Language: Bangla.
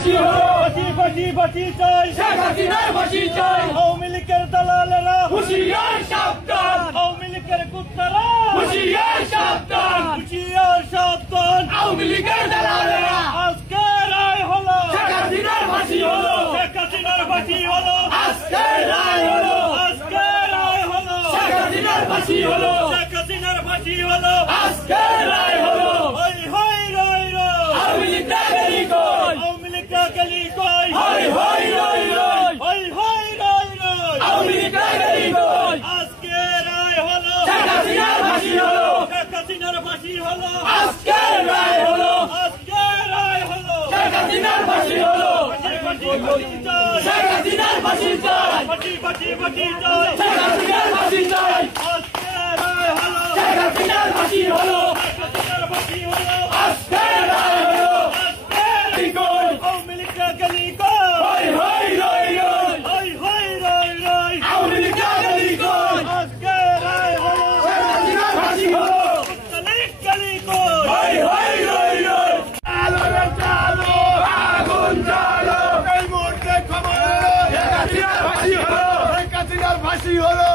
ফাঁসি হলো ফাঁসি ফাঁসি চাই শেখ হাসিনার ফাঁসি চাই আওয়ামী লীগের দালালেরা হুঁশিয়ার সাবধান আওয়ামী লীগের কুত্তারা হুঁশিয়ার সাবধান হুঁশিয়ার সাবধান আওয়ামী লীগের দালালেরা আজকে রায় হলো শেখ হাসিনার ফাঁসি হলো শেখ হাসিনার ফাঁসি হলো আজকে রায় হলো আজকে রায় হলো শেখ হাসিনার ফাঁসি হলো শেখ হাসিনার ফাঁসি হলো আজকে রায় হলো হই হই রই রই আওয়ামী লীগরা গলি কই আওয়ামী লীগরা গলি কই হই হই রই রই হই হই রই রই আওয়ামী লীগরা গলি কই আজকে রায় হলো শেখ হাসিনার ফাঁসি হলো শেখ হাসিনার ফাঁসি হলো আজকে রায় হলো আজকে রায় হলো শেখ হাসিনার ফাঁসি হলো শেখ হাসিনার ফাঁসি চাই ফাঁসি ফাঁসি ফাঁসি চাই শেখ হাসিনার ফাঁসি চাই আজকে রায় হলো শেখ হাসিনার ফাঁসি হলো শেখ হাসিনার ফাঁসি হলো আজকে রায় হলো আজকে কই আওয়ামী লীগরা গলি কই হই হই রই রই হই হই রই রই আওয়ামী লীগরা গলি কই আজকে রায় হলো শেখ হাসিনার ফাঁসি হলো লীগ গলি কই হই হই রই রই আলো রে চালো আগুন জ্বালো এই মুহূর্তে খবর শেখ হাসিনার ফাঁসি হলো শেখ হাসিনার ফাঁসি হলো